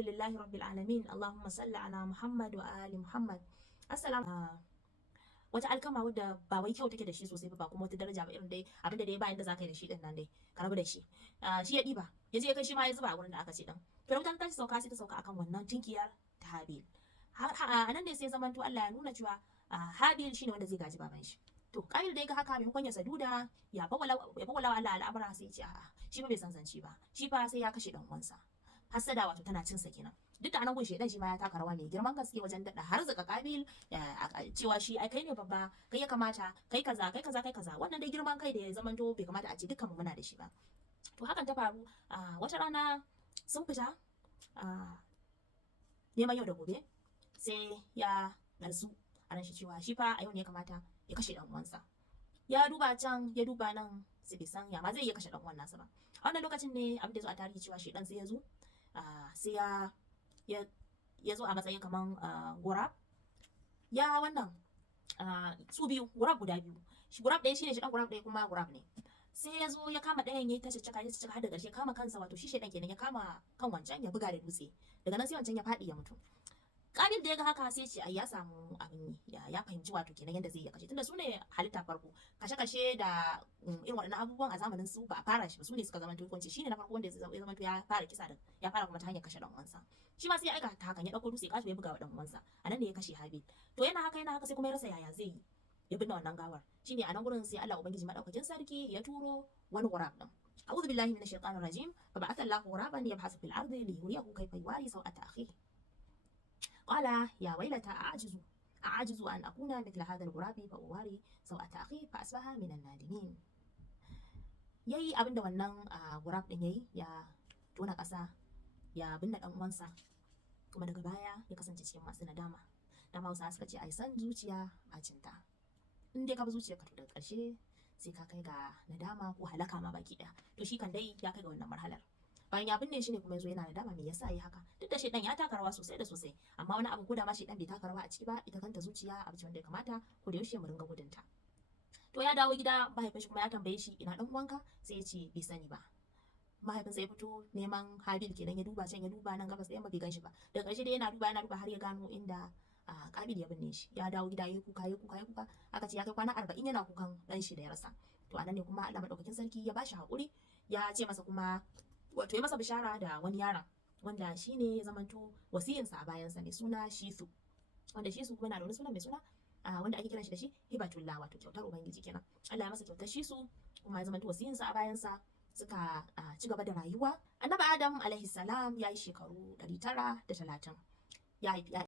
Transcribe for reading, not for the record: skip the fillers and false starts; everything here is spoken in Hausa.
Alhamdulillahi rabbil alamin. Allahumma salli ala Muhammad wa ali Muhammad. Assalamu wata alkama wadda ba wai kyau take da shi sosai ba kuma wata daraja ba irin dai abinda dai ba inda zaka yi da shi din nan dai ka rabu da shi. Shi ya diba ya je ya kai shi ma ya zuba a wurin da aka ce din. To da wutar ta sauka sai ta sauka akan wannan tinkiyar ta Habil. A nan ne sai zamanto Allah ya nuna cewa Habil shine wanda zai gaji baban shi. To Kabil da ya ga haka maimakon ya saduda ya fawala Allah al'amura sai ya ce a'a shi ba bai san zanci ba. Shi fa sai ya kashe dan uwansa. Hassada wato tana cin sa kenan. Duk da anan gun shedan shi ma ya taka rawa mai girman gaske wajen dada har zaka Kabil cewa shi ai kai ne babba, kai ya kamata, kai kaza, kai kaza, kai kaza. Wannan dai girman kai da ya zamanto bai kamata a ce dukkan mu muna da shi ba. To hakan ta faru wata rana sun fita neman yau da gobe sai ya narsu a ran shi cewa shi fa a yau ne ya kamata ya kashe dan uwansa. Ya duba can ya duba nan sai bai san ya ma zai iya kashe dan uwan nasa ba. A wannan lokacin ne abin da ya zo a tarihi cewa shedan sai ya zo sai ya zo a matsayin kaman gurab ya wannan su biyu gurab guda biyu gurab ɗaya shine shi dan gurab ɗaya kuma gurab ne sai ya zo ya kama ɗayan yayi ta caccaka har da ƙarshe kama kansa wato shi shedan kenan ya kama kan wancan ya buga da dutse daga nan sai wancan ya faɗi ya mutu. Kabil da ya ga haka sai ce ai ya samu abin ya fahimci wato kenan yadda zai iya kashe tunda su ne halitta farko kashe da irin waɗannan abubuwan a zamanin su ba a fara shi ba su ne suka zama tukunci shine na farko wanda ya zama ya fara kisa da ya fara kuma ta hanyar kashe dan uwansa shi ma sai ya aika ta hakan ya dauko dutse kato ya buga wa dan uwansa anan ne ya kashe Habil to yana haka sai kuma ya rasa yaya zai yi ya binne wannan gawar shine a nan gurin sai Allah ubangiji madaukakin sarki ya turo wani gurab din أعوذ بالله من الشيطان الرجيم فبعث الله غرابا يبحث في الأرض ليريه كيف يواري سوءة أخيه قال يا ويلتى أعجز أن أكون مثل هذا الغراب فأواري سوءة أخي فأصبح من النادمين. Yayi abin da wannan gurab din yayi ya tona ƙasa ya binne dan uwansa kuma daga baya ya kasance cikin masu nadama. Da Hausa suka ce ai san zuciya a cinta. In dai ka bi zuciyarka to daga ƙarshe sai ka kai ga nadama ko halaka ma baki ɗaya. To shi kan dai ya kai ga wannan marhalar. Bayan ya binne shi ne kuma yazo yana da dama me yasa yi haka duk da shedan ya taka rawa sosai da sosai amma wani abu ko da ma shedan bai taka rawa a ciki ba ita kanta zuciya abu ce wanda ya kamata ko da yaushe mu ringa gudunta. To ya dawo gida mahaifin shi kuma ya tambaye shi ina dan uwanka sai ya ce bai sani ba. Mahaifinsa ya fito neman Habil kenan ya duba can ya duba nan gabas ɗaya bai gan shi ba daga ƙarshe dai yana duba har ya gano inda Kabil ya binne shi ya dawo gida yayi kuka aka ce ya kai kwana 40 yana kukan dan shi da ya rasa to anan ne kuma Allah madaukakin sarki ya bashi hakuri ya ce masa kuma wato ya masa bishara da wani yaron wanda shine ya zamanto wasiyinsa a bayansa mai suna Shisu wanda Shisu kuma yana da wani suna mai suna wanda ake kiran shi da shi Hibatullah wato kyautar ubangiji kenan Allah ya masa kyautar Shisu kuma ya zamanto wasiyinsa a bayansa suka ci gaba da rayuwa. Annabi Adam alaihi salam ya yi shekaru 930 ya haifi